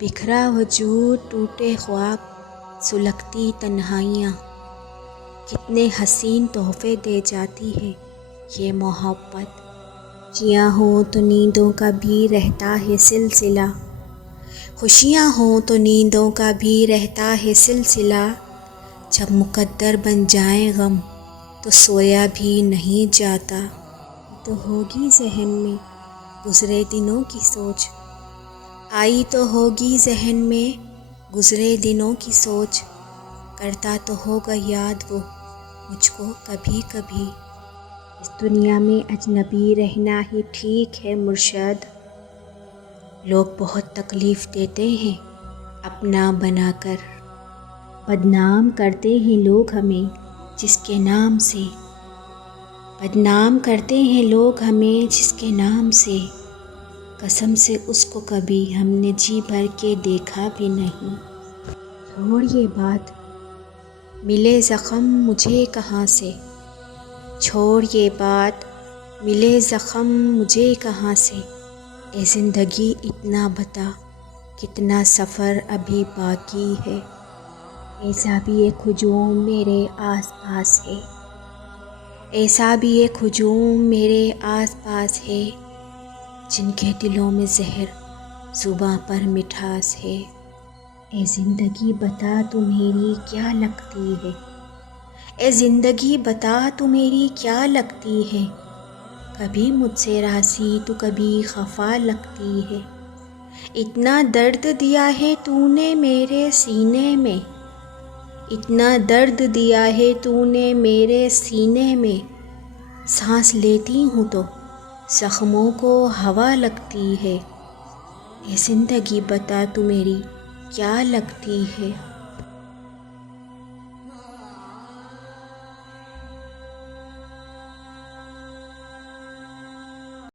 بکھرا وجود ٹوٹے خواب سلگتی تنہائیاں، کتنے حسین تحفے دے جاتی ہے یہ محبت۔ خوشیاں ہوں تو نیندوں کا بھی رہتا ہے سلسلہ، خوشیاں ہوں تو نیندوں کا بھی رہتا ہے سلسلہ، جب مقدر بن جائیں غم تو سویا بھی نہیں جاتا۔ تو ہوگی ذہن میں گزرے دنوں کی سوچ، آئی تو ہوگی ذہن میں گزرے دنوں کی سوچ، کرتا تو ہوگا یاد وہ مجھ کو کبھی کبھی۔ اس دنیا میں اجنبی رہنا ہی ٹھیک ہے مرشد، لوگ بہت تکلیف دیتے ہیں اپنا بنا کر، بدنام کرتے ہیں لوگ ہمیں جس کے نام سے، بدنام کرتے ہیں لوگ ہمیں جس کے نام سے، قسم سے اس کو کبھی ہم نے جی بھر کے دیکھا بھی نہیں۔ چھوڑ یہ بات ملے زخم مجھے کہاں سے، چھوڑ یہ بات ملے زخم مجھے کہاں سے، اے زندگی اتنا بتا کتنا سفر ابھی باقی ہے، ایسا بھی ایک ہجوم میرے آس پاس ہے، ایسا بھی ایک ہجوم میرے آس پاس ہے، جن کے دلوں میں زہر زباں پر مٹھاس ہے۔ اے زندگی بتا تو میری کیا لگتی ہے، اے زندگی بتا تو میری کیا لگتی ہے، کبھی مجھ سے راضی تو کبھی خفا لگتی ہے، اتنا درد دیا ہے تو نے میرے سینے میں، اتنا درد دیا ہے تو نے میرے سینے میں، سانس لیتی ہوں تو زخموں کو ہوا لگتی ہے، اے زندگی بتا تو میری کیا لگتی ہے۔